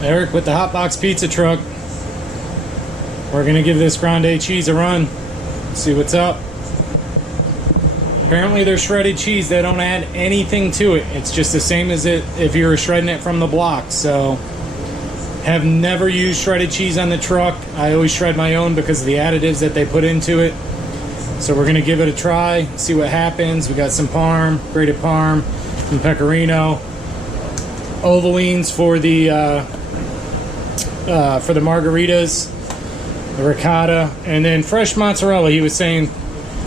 Eric with the Hot Box Pizza Truck. We're gonna give this Grande cheese a run. See what's up. Apparently they're shredded cheese. They don't add anything to it. It's just the same as it if you were shredding it from the block. So have never used shredded cheese on the truck. I always shred my own because of the additives that they put into it. So we're gonna give it a try, see what happens. We got some parm, grated parm, some pecorino, ovalines for the margaritas, the ricotta, and then fresh mozzarella. He was saying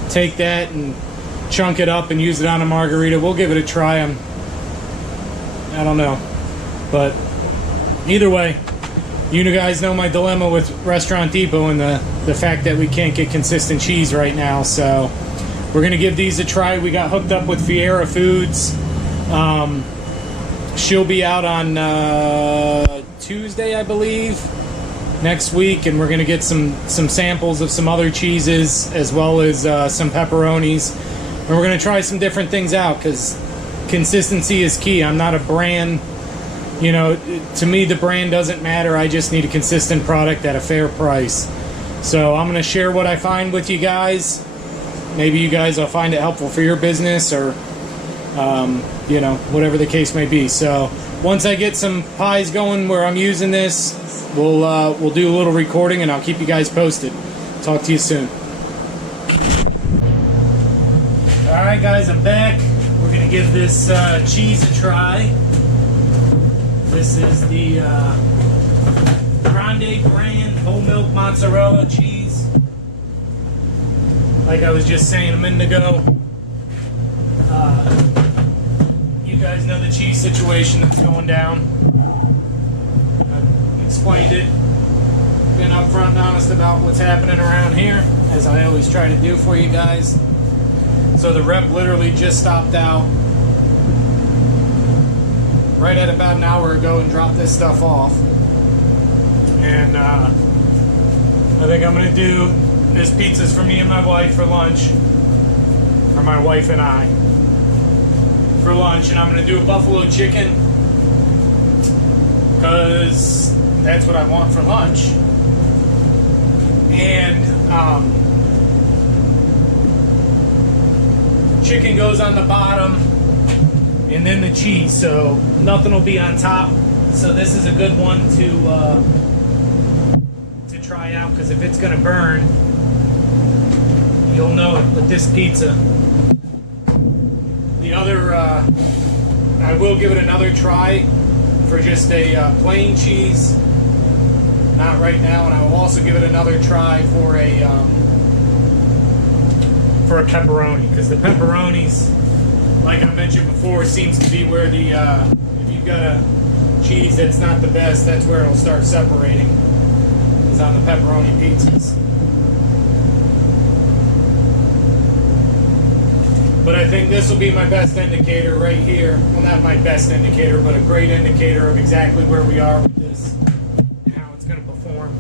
take that and chunk it up and use it on a margarita. We'll give it a try. I don't know, but either way, you guys know my dilemma with Restaurant Depot and the fact that we can't get consistent cheese right now. So we're gonna give these a try. We got hooked up with Fiera Foods. She'll be out on Tuesday, I believe, next week, and we're gonna get some samples of some other cheeses as well as some pepperonis, and we're gonna try some different things out because consistency is key. I'm not a brand, you know, to me the brand doesn't matter. I just need a consistent product at a fair price. So I'm gonna share what I find with you guys. Maybe you guys will find it helpful for your business, or you know, whatever the case may be. So once I get some pies going where I'm using this, we'll do a little recording and I'll keep you guys posted. Talk to you soon. Alright guys, I'm back. We're gonna give this cheese a try. This is the Grande brand whole milk mozzarella cheese. Like I was just saying a minute ago, you guys know the cheese situation that's going down. I've explained it, been upfront and honest about what's happening around here, as I always try to do for you guys. So the rep literally just stopped out right at about an hour ago and dropped this stuff off. And I think I'm gonna do this pizza's for me and my wife for lunch, or my wife and I for lunch, and I'm gonna do a buffalo chicken because that's what I want for lunch. And chicken goes on the bottom and then the cheese, so nothing will be on top. So this is a good one to try out, because if it's gonna burn, you'll know it with this pizza. The other, I will give it another try for just a plain cheese. Not right now, and I will also give it another try for a pepperoni, because the pepperonis, like I mentioned before, seems to be where the if you've got a cheese that's not the best, that's where it'll start separating, is on the pepperoni pizzas. But I think this will be my best indicator right here. Well, not my best indicator, but a great indicator of exactly where we are with this and how it's going to perform.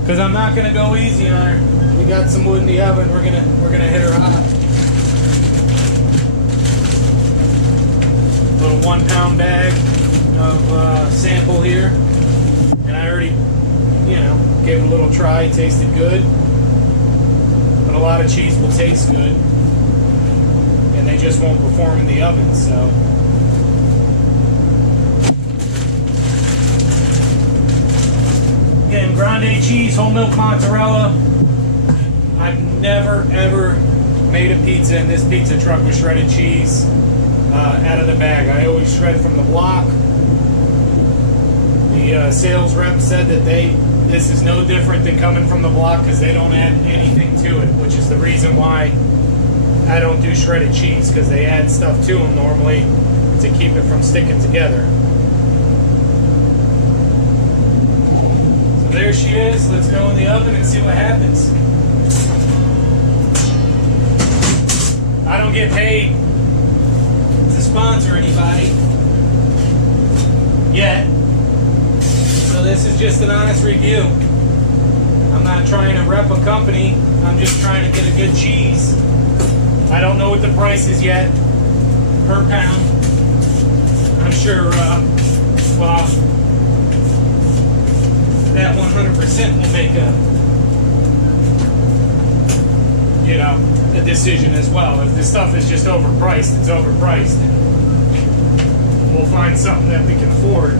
Because I'm not going to go easy on her. We got some wood in the oven. We're gonna hit her hot. Little 1 pound bag of sample here, and I already, you know, gave it a little try. It tasted good. A lot of cheese will taste good, and they just won't perform in the oven. So again, Grande cheese, whole milk mozzarella. I've never ever made a pizza in this pizza truck with shredded cheese out of the bag. I always shred from the block. The sales rep said that this is no different than coming from the block because they don't add anything to it, which is the reason why I don't do shredded cheese, because they add stuff to them normally to keep it from sticking together. So there she is. Let's go in the oven and see what happens. I don't get paid to sponsor anybody yet. So this is just an honest review. I'm not trying to rep a company. I'm just trying to get a good cheese. I don't know what the price is yet per pound. I'm sure, well, that 100% will make a decision as well. If this stuff is just overpriced, it's overpriced. We'll find something that we can afford.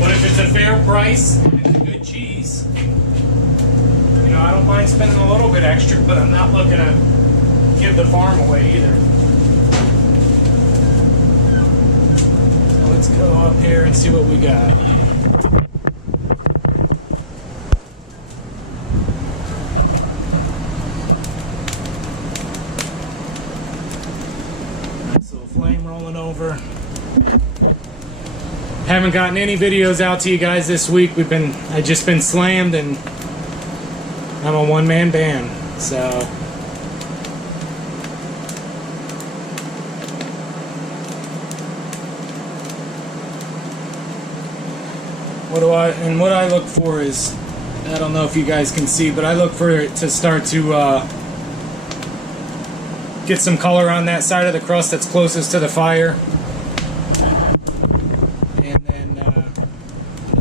But if it's a fair price, and it's a good cheese, I don't mind spending a little bit extra, but I'm not looking to give the farm away either. So let's go up here and see what we got. Nice little flame rolling over. Haven't gotten any videos out to you guys this week. I've just been slammed, and I'm a one-man band, so what I look for is, I don't know if you guys can see, but I look for it to start to get some color on that side of the crust that's closest to the fire.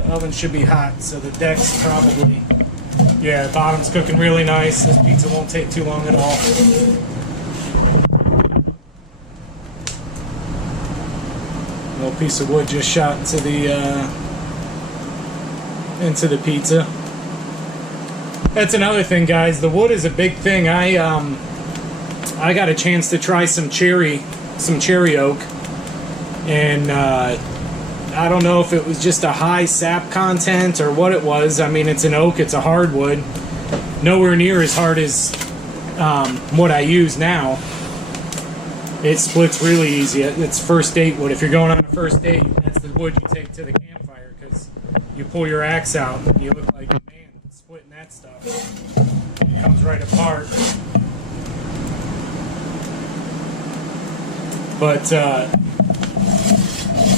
Oven should be hot, so the deck's probably, yeah, the bottom's cooking really nice. This pizza won't take too long at all. A little piece of wood just shot into the pizza. That's another thing, guys. The wood is a big thing. I got a chance to try some cherry oak, and I don't know if it was just a high sap content or what it was. I mean, it's an oak, it's a hardwood. Nowhere near as hard as what I use now. It splits really easy. It's first date wood. If you're going on a first date, that's the wood you take to the campfire, because you pull your axe out and you look like, man, splitting that stuff. It comes right apart. But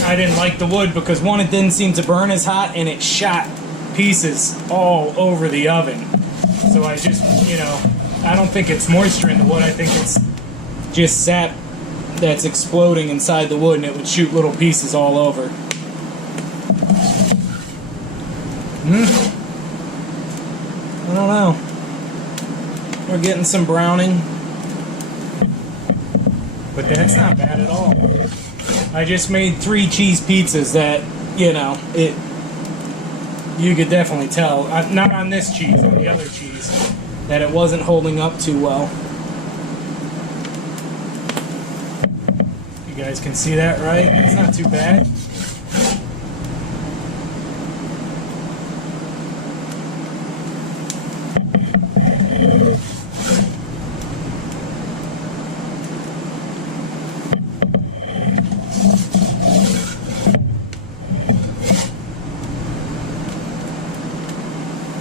I didn't like the wood because, one, it didn't seem to burn as hot, and it shot pieces all over the oven. So I just, I don't think it's moisture in the wood. I think it's just sap that's exploding inside the wood, and it would shoot little pieces all over. I don't know. We're getting some browning, but that's not bad at all. I just made 3 cheese pizzas that, you could definitely tell, not on this cheese, on the other cheese, that it wasn't holding up too well. You guys can see that, right? It's not too bad.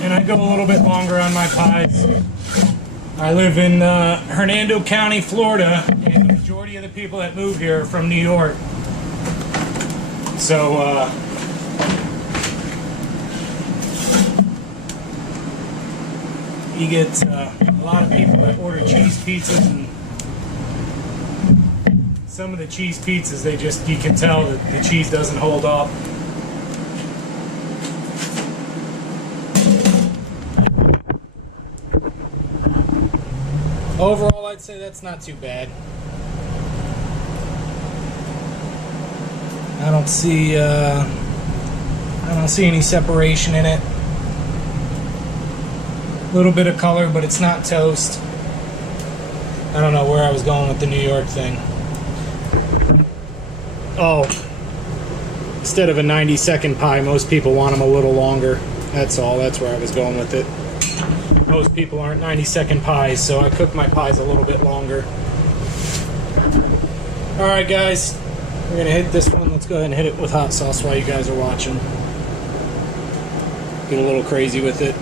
And I go a little bit longer on my pies. I live in Hernando County, Florida, and the majority of the people that move here are from New York. So, you get a lot of people that order cheese pizzas, and some of the cheese pizzas, you can tell that the cheese doesn't hold up. Overall, I'd say that's not too bad. I don't see any separation in it. A little bit of color, but it's not toast. I don't know where I was going with the New York thing. Oh, instead of a 90-second pie, most people want them a little longer. That's all. That's where I was going with it. Most people aren't 90-second pies, so I cook my pies a little bit longer. Alright guys, we're going to hit this one. Let's go ahead and hit it with hot sauce while you guys are watching. Get a little crazy with it.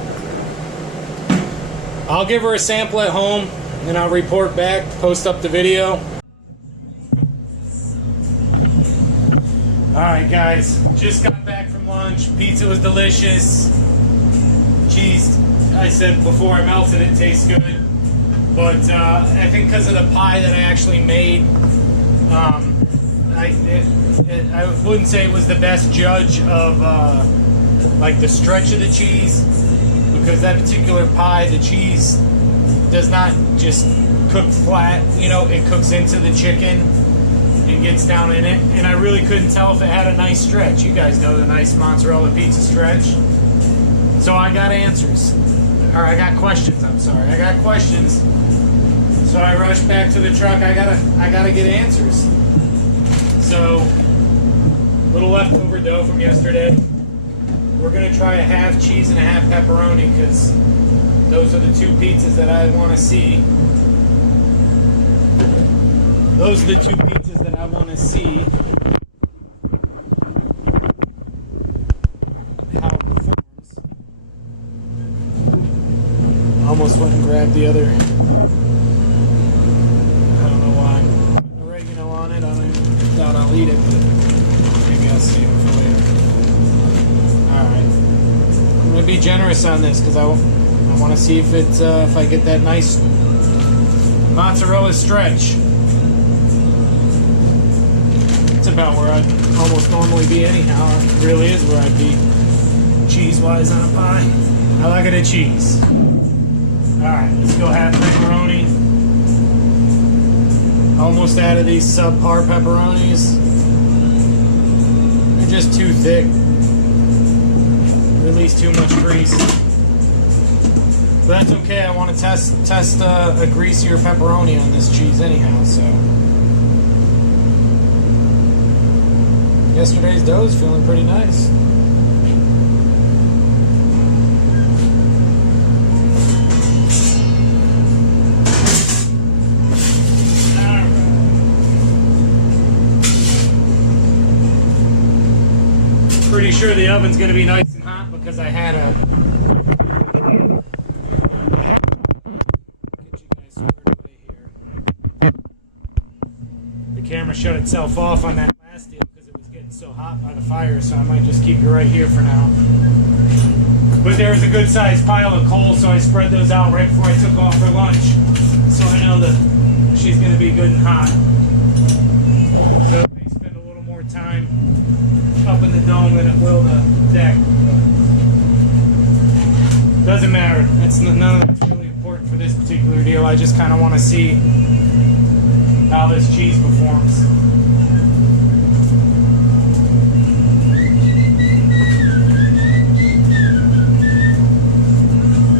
I'll give her a sample at home, and I'll report back, post up the video. Alright guys, just got back from lunch. Pizza was delicious. Cheese, I said before I melted it, tastes good. But I think because of the pie that I actually made, I I wouldn't say it was the best judge of like the stretch of the cheese, because that particular pie, the cheese does not just cook flat, you know, it cooks into the chicken and gets down in it, and I really couldn't tell if it had a nice stretch. You guys know the nice mozzarella pizza stretch. So I got answers, or I got questions, I'm sorry. I got questions. So I rushed back to the truck. I gotta get answers. So, little leftover dough from yesterday. We're gonna try a half cheese and a half pepperoni, because those are the two pizzas that I want to see. Those are the two pizzas that I want to see how it performs. Almost went and grabbed the other. I don't know why. Putting oregano on it. I don't even thought I'll eat it, but maybe I'll save it for later. Alright. I'm going to be generous on this, because I want to see if if I get that nice mozzarella stretch. It's about where I'd almost normally be anyhow. It really is where I'd be cheese-wise on a pie. I like it at cheese. Alright, let's go half pepperoni. Almost out of these subpar pepperonis. They're just too thick. Release too much grease. But that's okay. I want to test a greasier pepperoni on this cheese anyhow, so. Yesterday's dough is feeling pretty nice. Pretty sure the oven's going to be nice and hot, because I had a. Get you guys squared away here. The camera shut itself off on that last deal because it was getting so hot by the fire, so I might just keep you right here for now. But there was a good sized pile of coal, so I spread those out right before I took off for lunch, so I know that she's going to be good and hot. So it may spend a little more time up in the dome than it will the deck. But doesn't matter. None of that's really important for this particular deal. I just kind of want to see how this cheese performs.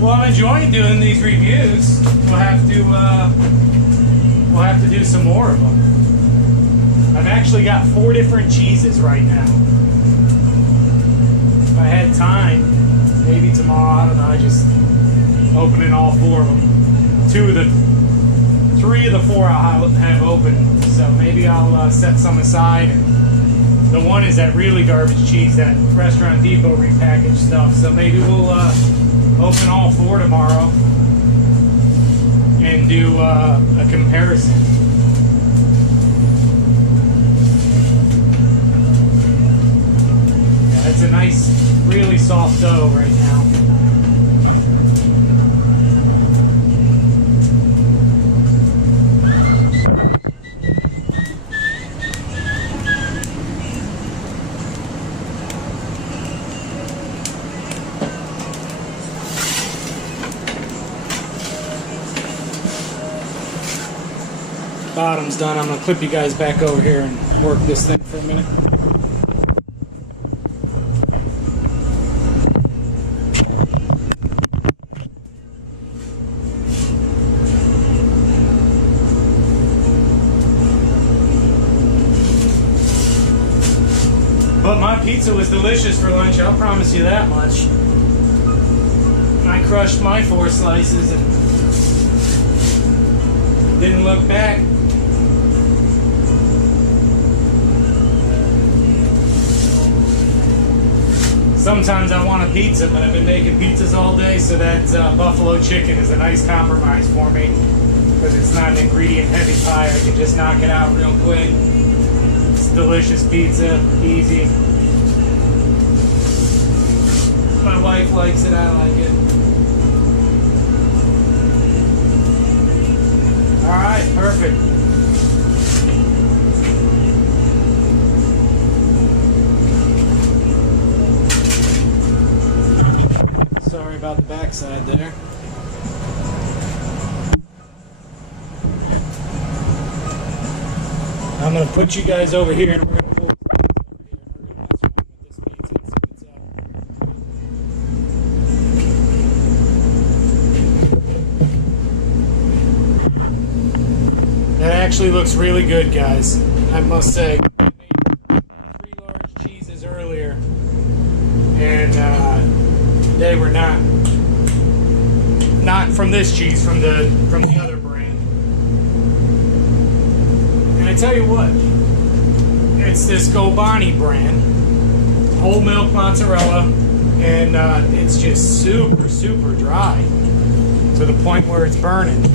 Well, I'm enjoying doing these reviews. We'll have to do some more of them. I've actually got 4 different cheeses right now. If I had time, maybe tomorrow, I don't know, I just opening all 4 of them. 3 of the 4 I'll have open, so maybe I'll set some aside. And the one is that really garbage cheese, that Restaurant Depot repackaged stuff, so maybe we'll open all 4 tomorrow and do a comparison. It's a nice, really soft dough right now. Bottom's done. I'm going to clip you guys back over here and work this thing for a minute. But my pizza was delicious for lunch, I'll promise you that much. I crushed my 4 slices and didn't look back. Sometimes I want a pizza, but I've been making pizzas all day, so that buffalo chicken is a nice compromise for me, because it's not an ingredient heavy pie. I can just knock it out real quick. Delicious pizza, easy. My wife likes it, I like it. Alright, perfect. backside there. I'm going to put you guys over here and we're going to pull this pizza and see what's up. That actually looks really good, guys. I must say. I made 3 large cheeses earlier, and they were not from this cheese, from the other brand. And I tell you what, it's this Grande brand, whole milk mozzarella, and it's just super, super dry to the point where it's burning.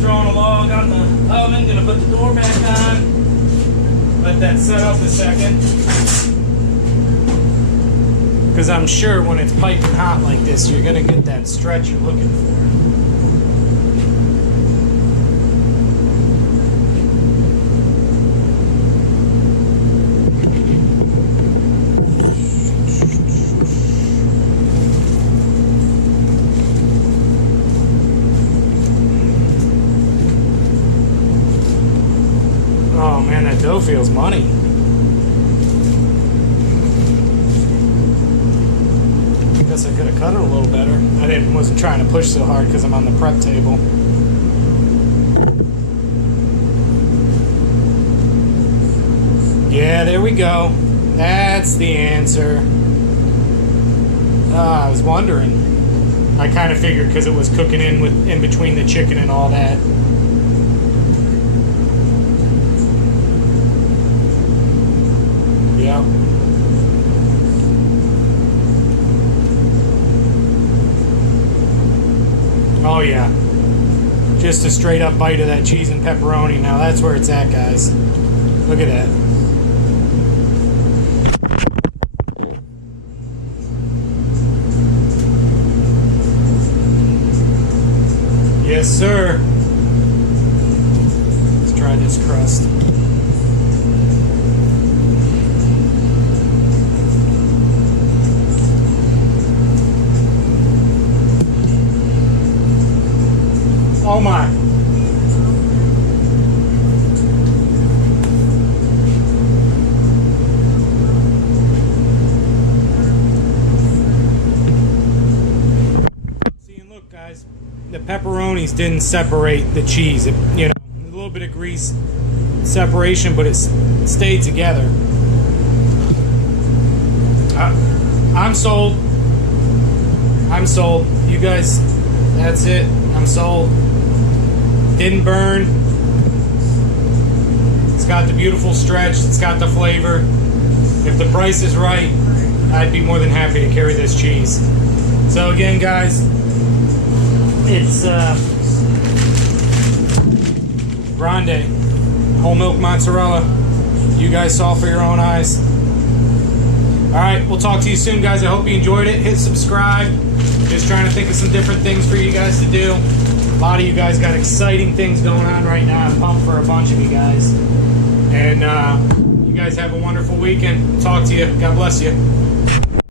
Throwing a log on the oven, gonna put the door back on, let that set up a second, because I'm sure when it's piping hot like this you're gonna get that stretch you're looking for. Oh man, that dough feels money. Guess I could have cut it a little better. Wasn't trying to push so hard because I'm on the prep table. Yeah, there we go. That's the answer. I was wondering. I kind of figured because it was cooking in between the chicken and all that. Yep. Oh yeah. Just a straight up bite of that cheese and pepperoni. Now that's where it's at, guys. Look at that. Yes, sir. Let's try this crust. Oh my. See, and look guys, the pepperonis didn't separate the cheese. A little bit of grease separation, but it stayed together. I'm sold. I'm sold. You guys, that's it. I'm sold. Didn't burn. It's got the beautiful stretch. It's got the flavor. If the price is right, I'd be more than happy to carry this cheese. So again, guys, it's Grande whole milk mozzarella. You guys saw for your own eyes. Alright, we'll talk to you soon, guys. I hope you enjoyed it. Hit subscribe. Just trying to think of some different things for you guys to do. A lot of you guys got exciting things going on right now. I'm pumped for a bunch of you guys. And you guys have a wonderful weekend. Talk to you. God bless you.